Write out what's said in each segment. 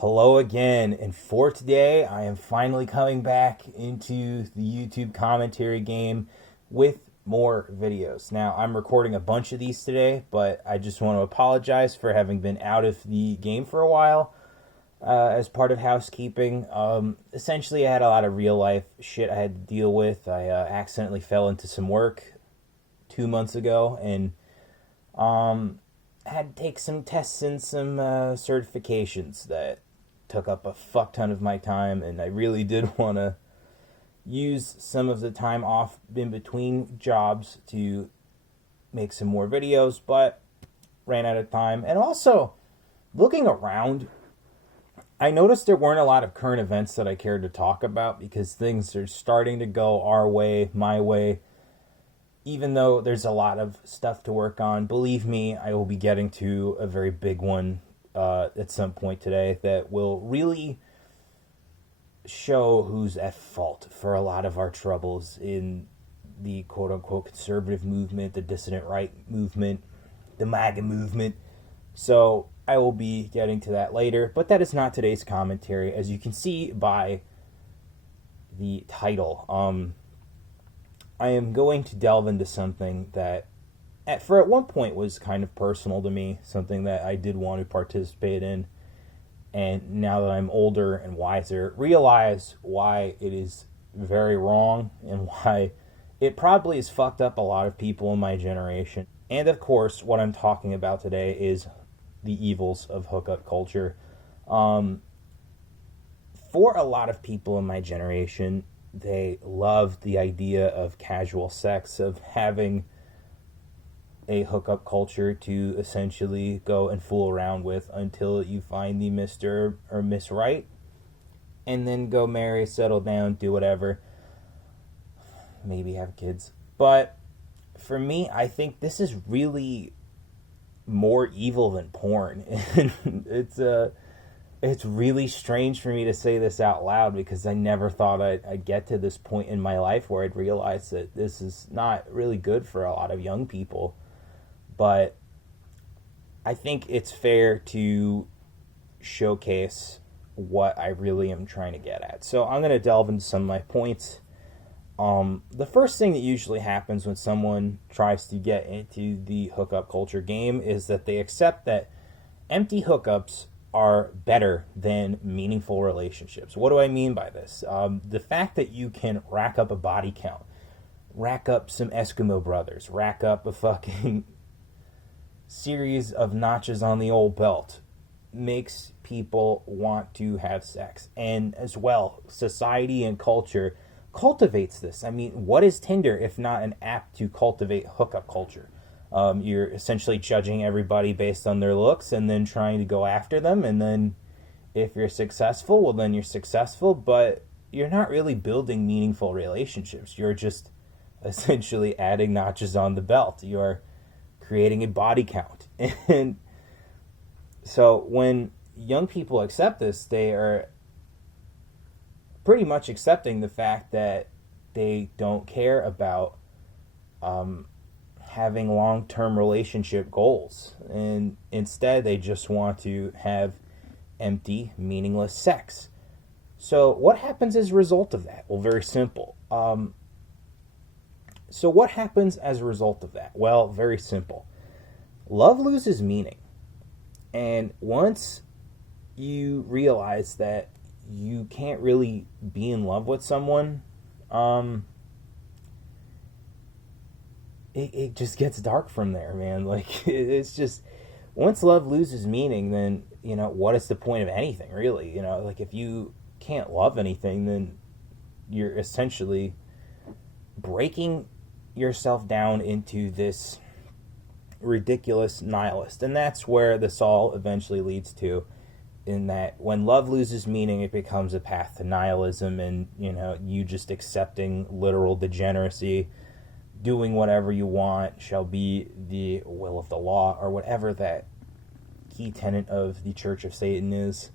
Hello again, and for today, I am finally coming back into the YouTube commentary game with more videos. Now, I'm recording a bunch of these today, but I just want to apologize for having been out of the game for a while as part of housekeeping. Essentially, I had a lot of real life shit I had to deal with. I accidentally fell into some work 2 months ago, and had to take some tests and some certifications that took up a fuck ton of my time, and I really did want to use some of the time off in between jobs to make some more videos, but ran out of time. And also, looking around, I noticed there weren't a lot of current events that I cared to talk about because things are starting to go our way, my way. Even though there's a lot of stuff to work on, believe me, I will be getting to a very big one at some point today that will really show who's at fault for a lot of our troubles in the quote-unquote conservative movement, the dissident right movement, the MAGA movement. So I will be getting to that later, but that is not today's commentary. As you can see by the title, I am going to delve into something that at one point was kind of personal to me, something that I did want to participate in, and now that I'm older and wiser, realize why it is very wrong and why it probably has fucked up a lot of people in my generation. And of course, what I'm talking about today is the evils of hookup culture. For a lot of people in my generation, they love the idea of casual sex, of having a hookup culture to essentially go and fool around with until you find the Mr. or Miss Right, and then go marry, settle down, do whatever, maybe have kids. But for me, I think this is really more evil than porn. And it's really strange for me to say this out loud because I never thought I'd get to this point in my life where I'd realize that this is not really good for a lot of young people. But I think it's fair to showcase what I really am trying to get at. So I'm going to delve into some of my points. The first thing that usually happens when someone tries to get into the hookup culture game is that they accept that empty hookups are better than meaningful relationships. What do I mean by this? The fact that you can rack up a body count, rack up some Eskimo brothers, rack up a fucking series of notches on the old belt makes people want to have sex. And as well, society and culture cultivates this. I mean, what is Tinder if not an app to cultivate hookup culture? You're essentially judging everybody based on their looks and then trying to go after them. And then if you're successful, well, then you're successful, but you're not really building meaningful relationships. You're just essentially adding notches on the belt. You're creating a body count. And so when young people accept this, they are pretty much accepting the fact that they don't care about having long-term relationship goals, and instead they just want to have empty, meaningless sex. So what happens as a result of that? Well, very simple. So what happens as a result of that? Well, very simple. Love loses meaning. And once you realize that you can't really be in love with someone, it just gets dark from there, man. Like, it's just, once love loses meaning, then, what is the point of anything, really? Like, if you can't love anything, then you're essentially breaking yourself down into this ridiculous nihilist. And that's where this all eventually leads to, in that when love loses meaning, it becomes a path to nihilism, and you just accepting literal degeneracy, doing whatever you want shall be the will of the law, or whatever that key tenet of the Church of Satan is.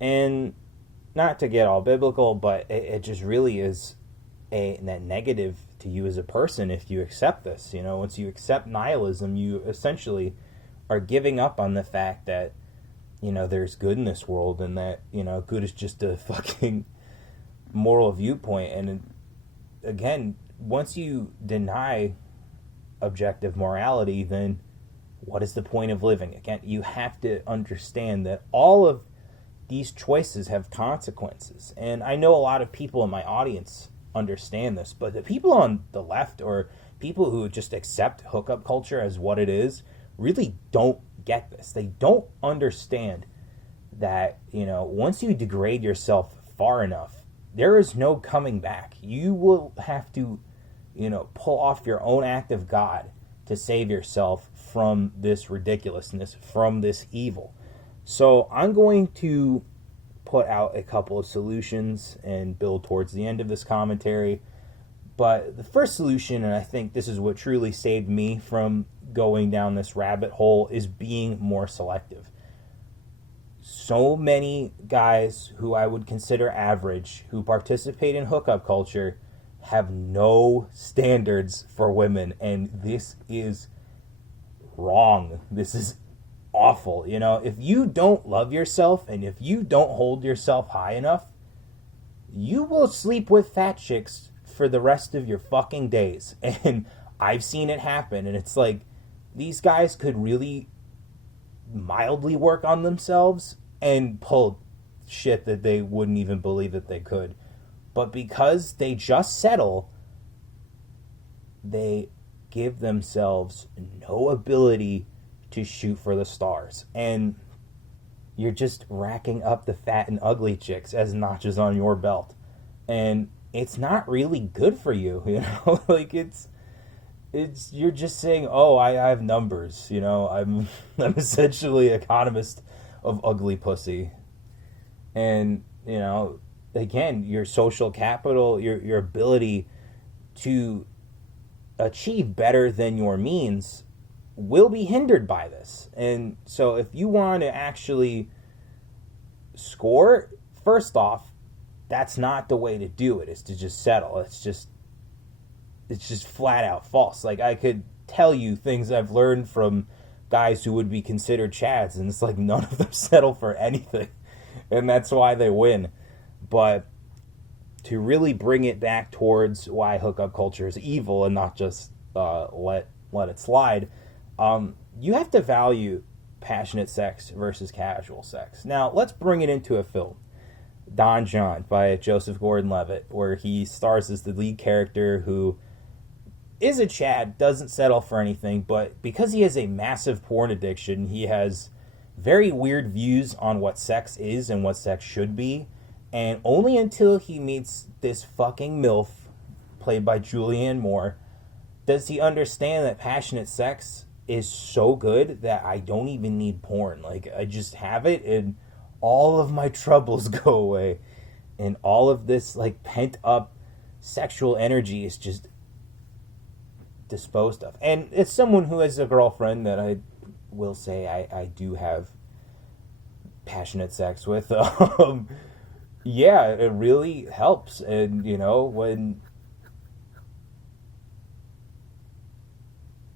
And not to get all biblical, but it just really is a net negative to you as a person if you accept this. Once you accept nihilism, you essentially are giving up on the fact that there's good in this world, and that, good is just a fucking moral viewpoint. And again, once you deny objective morality, then what is the point of living? Again, you have to understand that all of these choices have consequences. And I know a lot of people in my audience understand this, but the people on the left, or people who just accept hookup culture as what it is, really don't get this. They don't understand that, once you degrade yourself far enough, there is no coming back. You will have to, pull off your own act of God to save yourself from this ridiculousness, from this evil. So I'm going to put out a couple of solutions and build towards the end of this commentary. But the first solution, and I think this is what truly saved me from going down this rabbit hole, is being more selective. So many guys who I would consider average, who participate in hookup culture, have no standards for women, and this is wrong. This is awful. If you don't love yourself, and if you don't hold yourself high enough, you will sleep with fat chicks for the rest of your fucking days. And I've seen it happen, and it's like, these guys could really mildly work on themselves and pull shit that they wouldn't even believe that they could. But because they just settle, they give themselves no ability to shoot for the stars. And you're just racking up the fat and ugly chicks as notches on your belt. And it's not really good for you, Like, it's you're just saying, oh, I have numbers, I'm essentially economist of ugly pussy. And, again, your social capital, your ability to achieve better than your means will be hindered by this. And so if you want to actually score, first off, that's not the way to do it, is to just settle. It's just flat out false. Like, I could tell you things I've learned from guys who would be considered chads, and it's like none of them settle for anything. And that's why they win. But to really bring it back towards why hookup culture is evil and not just let it slide, you have to value passionate sex versus casual sex. Now, let's bring it into a film. Don John by Joseph Gordon-Levitt, where he stars as the lead character who is a Chad, doesn't settle for anything, but because he has a massive porn addiction, he has very weird views on what sex is and what sex should be, and only until he meets this fucking MILF, played by Julianne Moore, does he understand that passionate sex is so good that I don't even need porn. Like, I just have it, and all of my troubles go away, and all of this, like, pent-up sexual energy is just disposed of. And it's someone who has a girlfriend that I will say I do have passionate sex with. Yeah, it really helps. And,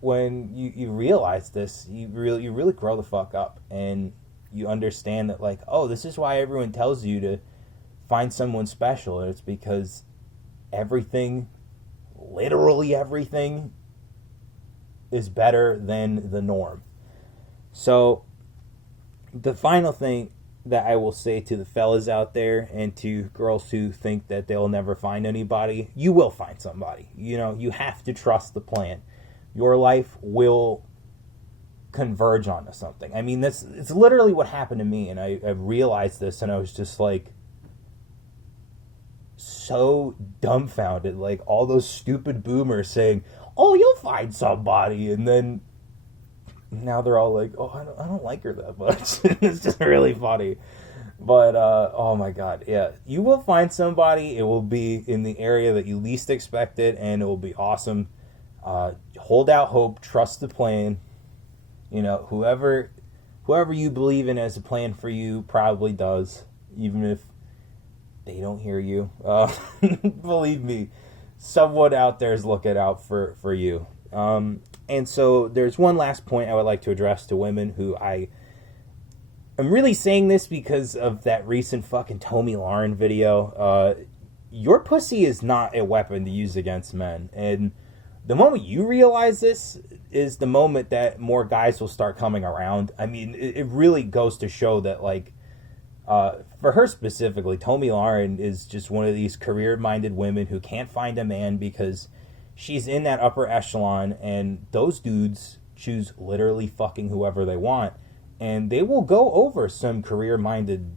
when you realize this, you really grow the fuck up, and you understand that, like, oh, this is why everyone tells you to find someone special. And it's because everything, literally everything, is better than the norm. So the final thing that I will say to the fellas out there, and to girls who think that they'll never find anybody, you will find somebody. You have to trust the plan. Your life will converge onto something. I mean, it's literally what happened to me, and I realized this, and I was just like so dumbfounded. Like, all those stupid boomers saying, oh, you'll find somebody, and then now they're all like, oh, I don't like her that much. It's just really funny. But oh my god, yeah, you will find somebody. It will be in the area that you least expect it, and it will be awesome. Hold out hope, trust the plan. Whoever you believe in as a plan for you probably does, even if they don't hear you. Believe me, someone out there is looking out for you. And so there's one last point I would like to address to women who I I'm really saying this because of that recent fucking Tommy Lauren video. Your pussy is not a weapon to use against men. And the moment you realize this is the moment that more guys will start coming around. I mean, it really goes to show that, like, for her specifically, Tommy Lauren is just one of these career-minded women who can't find a man because she's in that upper echelon, and those dudes choose literally fucking whoever they want. And they will go over some career-minded,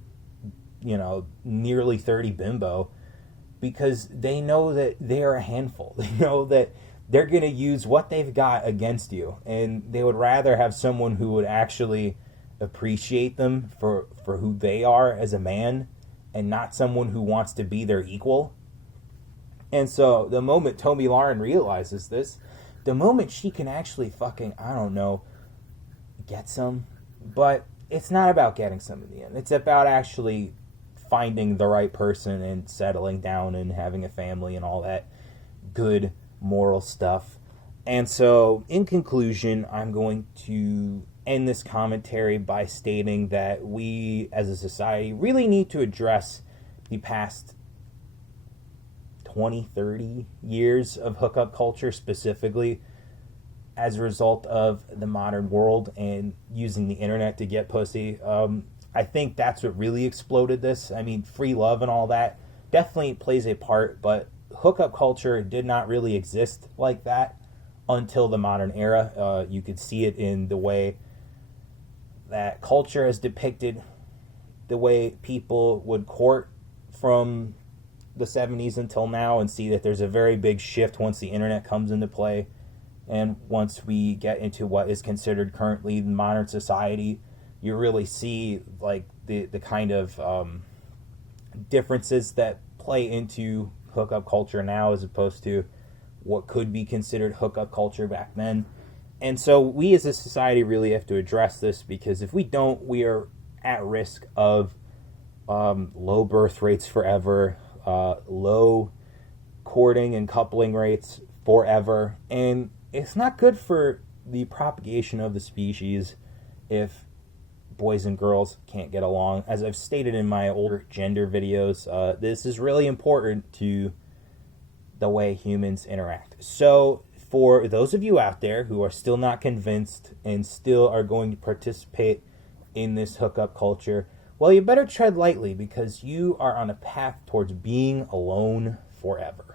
nearly 30 bimbo because they know that they are a handful. They know that they're going to use what they've got against you. And they would rather have someone who would actually appreciate them for who they are as a man and not someone who wants to be their equal. And so the moment Tommy Lauren realizes this, the moment she can actually fucking, get some. But it's not about getting some in the end. It's about actually finding the right person and settling down and having a family and all that good moral stuff. And so, in conclusion, I'm going to end this commentary by stating that we, as a society, really need to address the past 20, 30 years of hookup culture specifically as a result of the modern world and using the internet to get pussy. I think that's what really exploded this. I mean, free love and all that definitely plays a part, but hookup culture did not really exist like that until the modern era. You could see it in the way that culture has depicted the way people would court from the 70s until now, and see that there's a very big shift once the internet comes into play. And once we get into what is considered currently modern society, you really see like the kind of differences that play into hookup culture now as opposed to what could be considered hookup culture back then. And so we as a society really have to address this, because if we don't, we are at risk of low birth rates forever, low courting and coupling rates forever, and it's not good for the propagation of the species if boys and girls can't get along. As I've stated in my older gender videos, this is really important to the way humans interact. So for those of you out there who are still not convinced and still are going to participate in this hookup culture, well, you better tread lightly, because you are on a path towards being alone forever.